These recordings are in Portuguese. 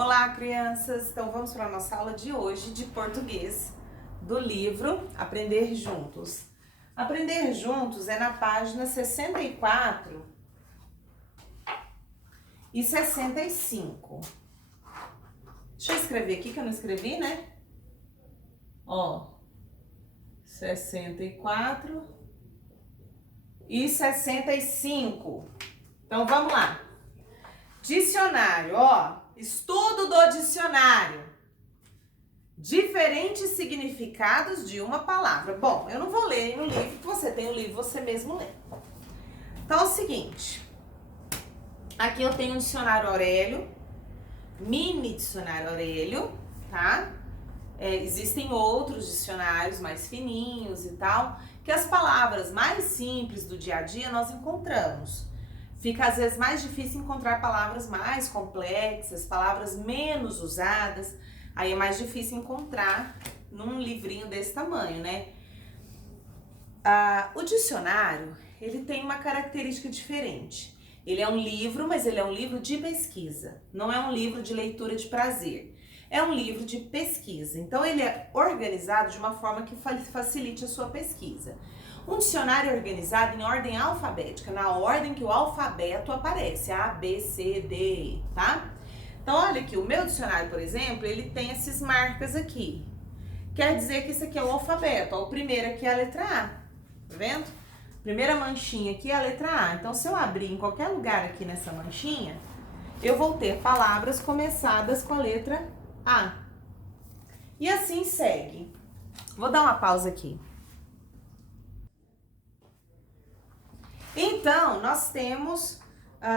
Olá, crianças! Então vamos para a nossa aula de hoje de português do livro Aprender Juntos. Aprender Juntos é na página 64 e 65. Deixa eu escrever aqui que eu não escrevi, né? Ó, 64 e 65. Então vamos lá. Dicionário, ó. Estudo do dicionário. Diferentes significados de uma palavra. Bom, eu não vou ler no livro, você tem o livro, você mesmo lê. Então é o seguinte. Aqui eu tenho um dicionário Aurélio, mini dicionário Aurélio, tá? Existem outros dicionários mais fininhos e tal, que as palavras mais simples do dia a dia nós encontramos. Fica às vezes mais difícil encontrar palavras mais complexas, palavras menos usadas, aí é mais difícil encontrar num livrinho desse tamanho, né? O dicionário, ele tem uma característica diferente. Ele é um livro, mas ele é um livro de pesquisa, não é um livro de leitura de prazer. É um livro de pesquisa, então ele é organizado de uma forma que facilite a sua pesquisa. Um dicionário é organizado em ordem alfabética, na ordem que o alfabeto aparece, A, B, C, D, E, tá? Então olha aqui, o meu dicionário, por exemplo, ele tem essas marcas aqui. Quer dizer que isso aqui é o alfabeto, ó, o primeiro aqui é a letra A, tá vendo? Primeira manchinha aqui é a letra A, então se eu abrir em qualquer lugar aqui nessa manchinha, eu vou ter palavras começadas com a letra A. E assim segue. Vou dar uma pausa aqui. Então, nós temos...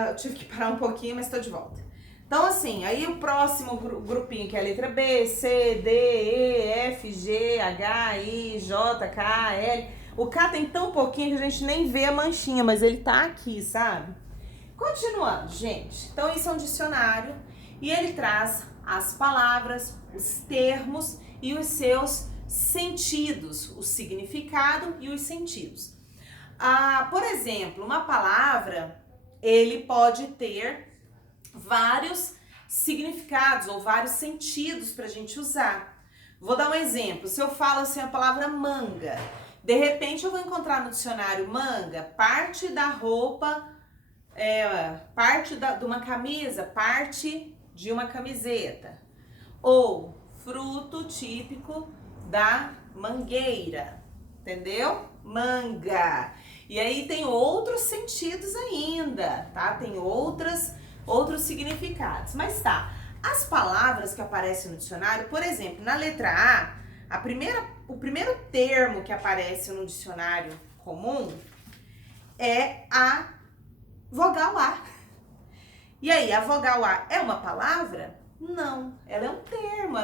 eu tive que parar um pouquinho, mas estou de volta. Então, assim, aí o próximo grupinho, que é a letra B, C, D, E, F, G, H, I, J, K, L. O K tem tão pouquinho que a gente nem vê a manchinha, mas ele tá aqui, sabe? Continuando, gente. Então, isso é um dicionário e ele traz as palavras, os termos e os seus sentidos, o significado e os sentidos. Por exemplo, uma palavra, ele pode ter vários significados ou vários sentidos para a gente usar. Vou dar um exemplo. Se eu falo assim a palavra manga, de repente eu vou encontrar no dicionário manga, parte da roupa, parte de uma camisa, parte de uma camiseta. Ou fruto típico da mangueira, entendeu? Manga. E aí tem outros sentidos ainda, tá? Tem outros significados. Mas tá, as palavras que aparecem no dicionário, por exemplo, na letra A, o primeiro termo que aparece no dicionário comum é a vogal A. E aí, a vogal A é uma palavra? Não, ela é um termo,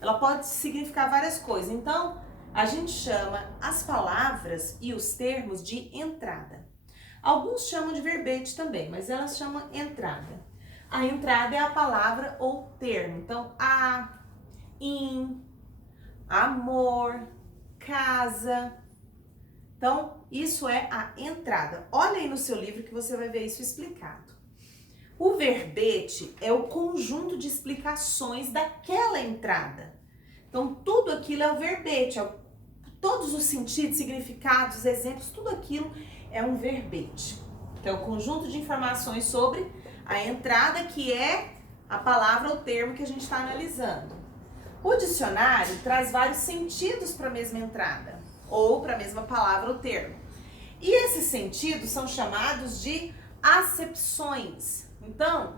ela pode significar várias coisas. Então, a gente chama as palavras e os termos de entrada. Alguns chamam de verbete também, mas elas chamam entrada. A entrada é a palavra ou termo. Então, amor, casa. Então, isso é a entrada. Olha aí no seu livro que você vai ver isso explicado. O verbete é o conjunto de explicações daquela entrada. Então, tudo aquilo é o verbete, todos os sentidos, significados, exemplos, tudo aquilo é um verbete. Então, é o conjunto de informações sobre a entrada, que é a palavra ou termo que a gente está analisando. O dicionário traz vários sentidos para a mesma entrada, ou para a mesma palavra ou termo. E esses sentidos são chamados de acepções. Então,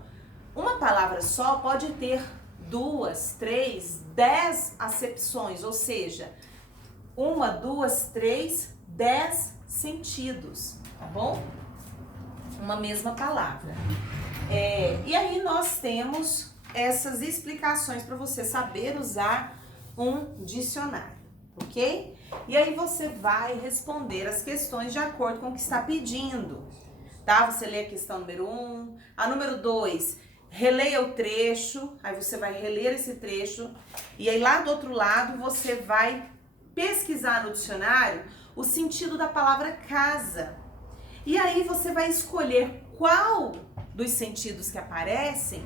uma palavra só pode ter 2, 3, 10 acepções, ou seja, 1, 2, 3, 10 sentidos, tá bom? Uma mesma palavra. E aí nós temos essas explicações para você saber usar um dicionário, ok? E aí você vai responder as questões de acordo com o que está pedindo, tá? Você lê a questão número 1, a número 2, releia o trecho, aí você vai reler esse trecho, e aí lá do outro lado você vai pesquisar no dicionário o sentido da palavra casa. E aí você vai escolher qual dos sentidos que aparecem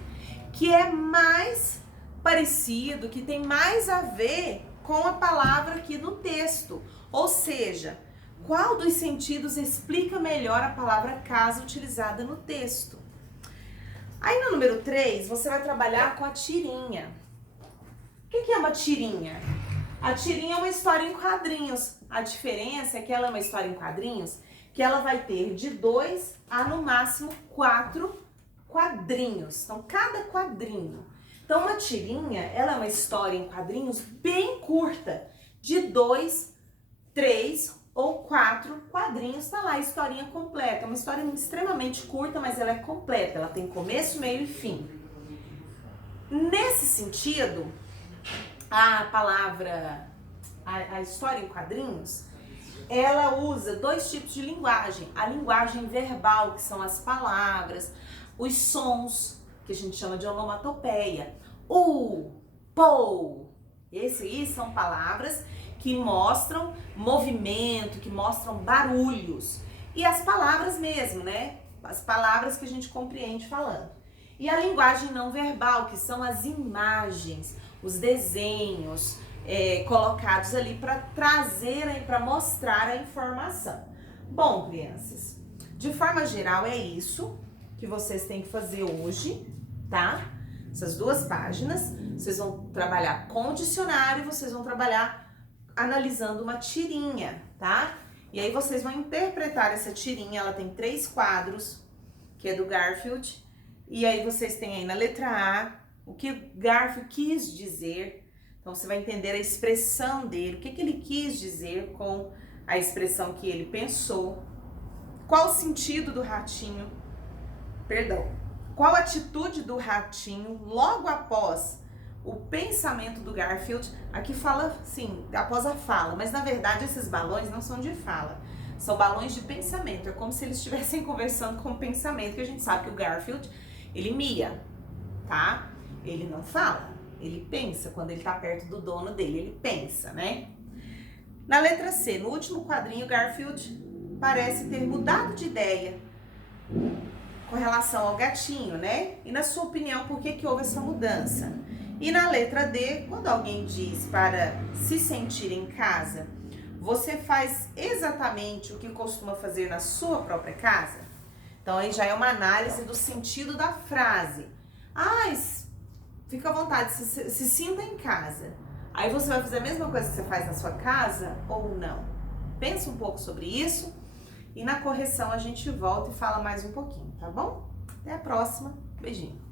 que é mais parecido, que tem mais a ver com a palavra aqui no texto. Ou seja, qual dos sentidos explica melhor a palavra casa utilizada no texto? Aí no número 3, você vai trabalhar com a tirinha. O que é uma tirinha? A tirinha é uma história em quadrinhos. A diferença é que ela é uma história em quadrinhos que ela vai ter de 2 a no máximo 4 quadrinhos. Então, cada quadrinho. Então, uma tirinha, ela é uma história em quadrinhos bem curta, de 2, 3 ou 4 quadrinhos, tá lá a historinha completa. É uma história extremamente curta, mas ela é completa. Ela tem começo, meio e fim. Nesse sentido, a palavra, a história em quadrinhos, ela usa 2 tipos de linguagem. A linguagem verbal, que são as palavras, os sons, que a gente chama de onomatopeia. Pou. Esses aí são palavras que mostram movimento, que mostram barulhos. E as palavras mesmo, né? As palavras que a gente compreende falando. E a linguagem não verbal, que são as imagens, os desenhos colocados ali para trazer, para mostrar a informação. Bom, crianças, de forma geral é isso que vocês têm que fazer hoje, tá? Essas 2 páginas, vocês vão trabalhar com o dicionário, vocês vão trabalhar analisando uma tirinha, tá? E aí vocês vão interpretar essa tirinha, ela tem 3 quadros, que é do Garfield, e aí vocês têm aí na letra A, o que Garfield quis dizer. Então você vai entender a expressão dele, o que ele quis dizer com a expressão que ele pensou, qual o sentido do ratinho, qual a atitude do ratinho logo após o pensamento do Garfield. Aqui fala, sim, após a fala, mas na verdade esses balões não são de fala, são balões de pensamento. É como se eles estivessem conversando com o pensamento, que a gente sabe que o Garfield, ele mia, tá? Ele não fala, ele pensa. Quando ele tá perto do dono dele, ele pensa, né? Na letra C, no último quadrinho, Garfield parece ter mudado de ideia com relação ao gatinho, né? E na sua opinião, por que houve essa mudança? E na letra D, quando alguém diz para se sentir em casa, você faz exatamente o que costuma fazer na sua própria casa? Então aí já é uma análise do sentido da frase. Fica à vontade, se sinta em casa. Aí você vai fazer a mesma coisa que você faz na sua casa ou não? Pensa um pouco sobre isso e na correção a gente volta e fala mais um pouquinho, tá bom? Até a próxima. Beijinho.